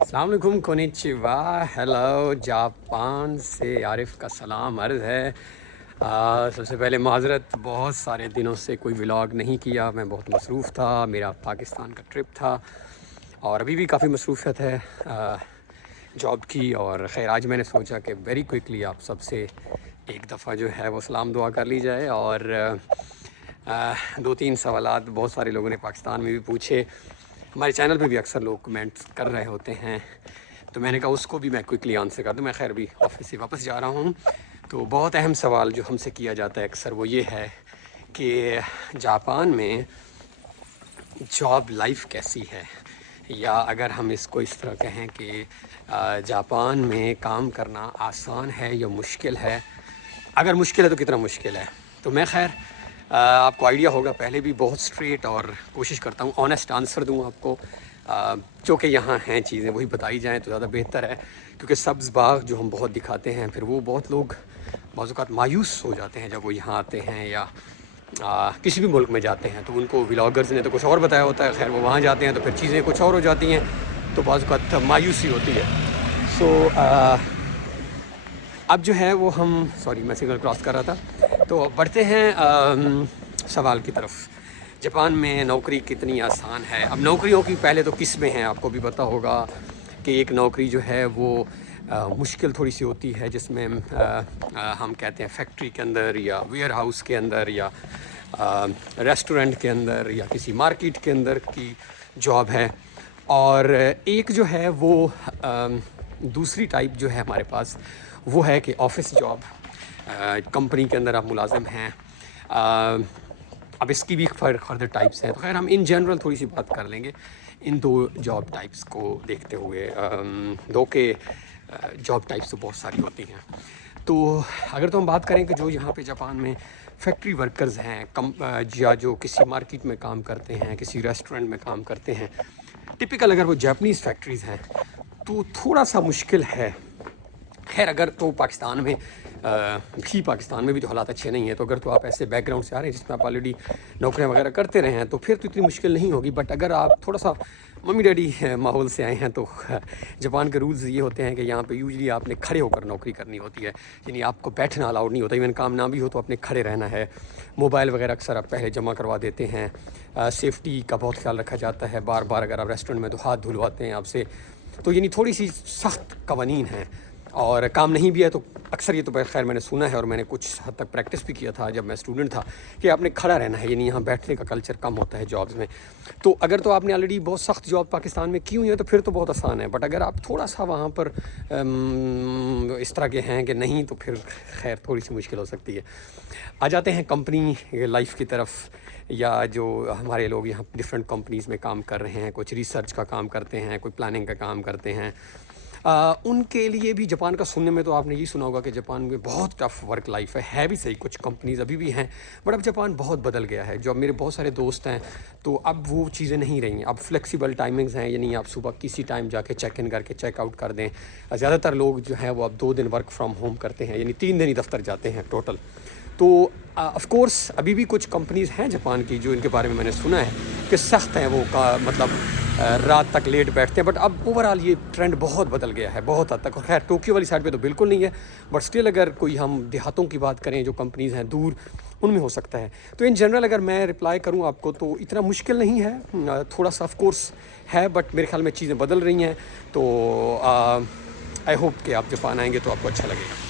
السلام علیکم، کونیچیوا، hello, Japan سے عارف کا سلام عرض ہے۔ سب سے پہلے معذرت، بہت سارے دنوں سے کوئی ولاگ نہیں کیا، میں بہت مصروف تھا، میرا پاکستان کا ٹرپ تھا اور ابھی بھی کافی مصروفیت ہے جاب کی۔ اور خیر آج میں نے سوچا کہ ویری کوئکلی آپ سب سے ایک دفعہ جو ہے وہ سلام دعا کر لی جائے، اور دو تین سوالات بہت سارے لوگوں نے پاکستان میں بھی پوچھے، ہمارے چینل پہ بھی اکثر لوگ کمنٹس کر رہے ہوتے ہیں، تو میں نے کہا اس کو بھی میں کوئکلی آنسر کر دوں۔ میں خیر بھی آفس سے واپس جا رہا ہوں، تو بہت اہم سوال جو ہم سے کیا جاتا ہے اکثر وہ یہ ہے کہ جاپان میں جاب لائف کیسی ہے، یا اگر ہم اس کو اس طرح کہیں کہ جاپان میں کام کرنا آسان ہے یا مشکل ہے، اگر مشکل ہے تو کتنا مشکل ہے۔ تو میں خیر آپ کو آئیڈیا ہوگا، پہلے بھی بہت اسٹریٹ اور کوشش کرتا ہوں آنیسٹ آنسر دوں آپ کو، جو کہ یہاں ہیں چیزیں وہی بتائی جائیں تو زیادہ بہتر ہے، کیونکہ سبز باغ جو ہم بہت دکھاتے ہیں پھر وہ بہت لوگ بعض اوقات مایوس ہو جاتے ہیں جب وہ یہاں آتے ہیں یا کسی بھی ملک میں جاتے ہیں، تو ان کو ولاگرز نے تو کچھ اور بتایا ہوتا ہے، خیر وہ وہاں جاتے ہیں تو پھر چیزیں کچھ اور ہو جاتی ہیں، تو بعض اوقات مایوسی ہوتی ہے۔ سو اب جو ہے وہ ہم میں سگنل کراس کر رہا تھا، تو بڑھتے ہیں سوال کی طرف۔ جاپان میں نوکری کتنی آسان ہے؟ اب نوکریوں کی پہلے تو قسمیں ہیں، آپ کو بھی پتہ ہوگا کہ ایک نوکری جو ہے وہ مشکل تھوڑی سی ہوتی ہے، جس میں ہم کہتے ہیں فیکٹری کے اندر یا ویئر ہاؤس کے اندر یا ریسٹورنٹ کے اندر یا کسی مارکیٹ کے اندر کی جاب ہے، اور ایک جو ہے وہ دوسری ٹائپ جو ہے ہمارے پاس وہ ہے کہ آفس جاب، کمپنی کے اندر آپ ملازم ہیں۔ اب اس کی بھی فردر ٹائپس ہیں، تو خیر ہم ان جنرل تھوڑی سی بات کر لیں گے ان دو جاب ٹائپس کو دیکھتے ہوئے، دو کہ جاب ٹائپس تو بہت ساری ہوتی ہیں۔ تو اگر تو ہم بات کریں کہ جو یہاں پہ جاپان میں فیکٹری ورکرز ہیں، یا جو کسی مارکیٹ میں کام کرتے ہیں، کسی ریسٹورنٹ میں کام کرتے ہیں، ٹپیکل اگر وہ جاپنیز فیکٹریز ہیں تو تھوڑا سا مشکل ہے۔ خیر اگر تو پاکستان میں بھی تو حالات اچھے نہیں ہیں، تو اگر تو آپ ایسے بیک گراؤنڈ سے آ رہے ہیں جس میں آپ آلریڈی نوکریاں وغیرہ کرتے رہے ہیں تو پھر تو اتنی مشکل نہیں ہوگی، بٹ اگر آپ تھوڑا سا ممی ڈیڈی ماحول سے آئے ہیں تو جاپان کے رولز یہ ہوتے ہیں کہ یہاں پہ یوزلی آپ نے کھڑے ہو کر نوکری کرنی ہوتی ہے، یعنی آپ کو بیٹھنا الاؤڈ نہیں ہوتا، ایون کام نہ بھی ہو تو آپ نے کھڑے رہنا ہے۔ موبائل وغیرہ اکثر آپ پہلے جمع کروا دیتے ہیں، سیفٹی کا بہت خیال رکھا جاتا ہے، بار بار اگر آپ ریسٹورنٹ میں تو ہاتھ دھلواتے ہیں آپ سے، تو یعنی تھوڑی سی سخت قوانین ہیں۔ اور کام نہیں بھی ہے تو اکثر یہ تو خیر میں نے سنا ہے اور میں نے کچھ حد تک پریکٹس بھی کیا تھا جب میں اسٹوڈنٹ تھا کہ آپ نے کھڑا رہنا ہے، یعنی یہاں بیٹھنے کا کلچر کم ہوتا ہے جابز میں۔ تو اگر تو آپ نے آلریڈی بہت سخت جاب پاکستان میں کی ہوئی ہے تو پھر تو بہت آسان ہے، بٹ اگر آپ تھوڑا سا وہاں پر اس طرح کے ہیں کہ نہیں تو پھر خیر تھوڑی سی مشکل ہو سکتی ہے۔ آ جاتے ہیں کمپنی لائف کی طرف، یا جو ہمارے لوگ یہاں ڈفرینٹ کمپنیز میں کام کر رہے ہیں، کچھ ریسرچ کا کام کرتے ہیں، کوئی پلاننگ کا کام کرتے ہیں، ان کے لیے بھی جاپان کا سننے میں تو آپ نے یہ سنا ہوگا کہ جاپان میں بہت ٹف ورک لائف ہے بھی صحیح، کچھ کمپنیز ابھی بھی ہیں، بٹ اب جاپان بہت بدل گیا ہے۔ جو اب میرے بہت سارے دوست ہیں تو اب وہ چیزیں نہیں رہی ہیں، اب فلیکسیبل ٹائمنگز ہیں، یعنی آپ صبح کسی ٹائم جا کے چیک ان کر کے چیک آؤٹ کر دیں۔ زیادہ تر لوگ جو ہیں وہ اب 2 دن ورک فرام ہوم کرتے ہیں، یعنی 3 دن ہی دفتر جاتے ہیں ٹوٹل۔ تو آف کورس ابھی بھی کچھ کمپنیز ہیں جاپان کی جو ان کے بارے میں نے سنا ہے کہ سخت ہیں، وہ مطلب رات تک لیٹ بیٹھتے ہیں، بٹ اب اوور آل یہ ٹرینڈ بہت بدل گیا ہے بہت حد تک۔ اور خیر ٹوکیو والی سائڈ پہ تو بالکل نہیں ہے، بٹ اسٹل اگر کوئی ہم دیہاتوں کی بات کریں جو کمپنیز ہیں دور، ان میں ہو سکتا ہے۔ تو ان جنرل اگر میں رپلائی کروں آپ کو تو اتنا مشکل نہیں ہے، تھوڑا سا آف کورس ہے، بٹ میرے خیال میں چیزیں بدل رہی ہیں، تو آئی ہوپ کہ آپ جاپان آئیں گے تو آپ کو اچھا لگے گا۔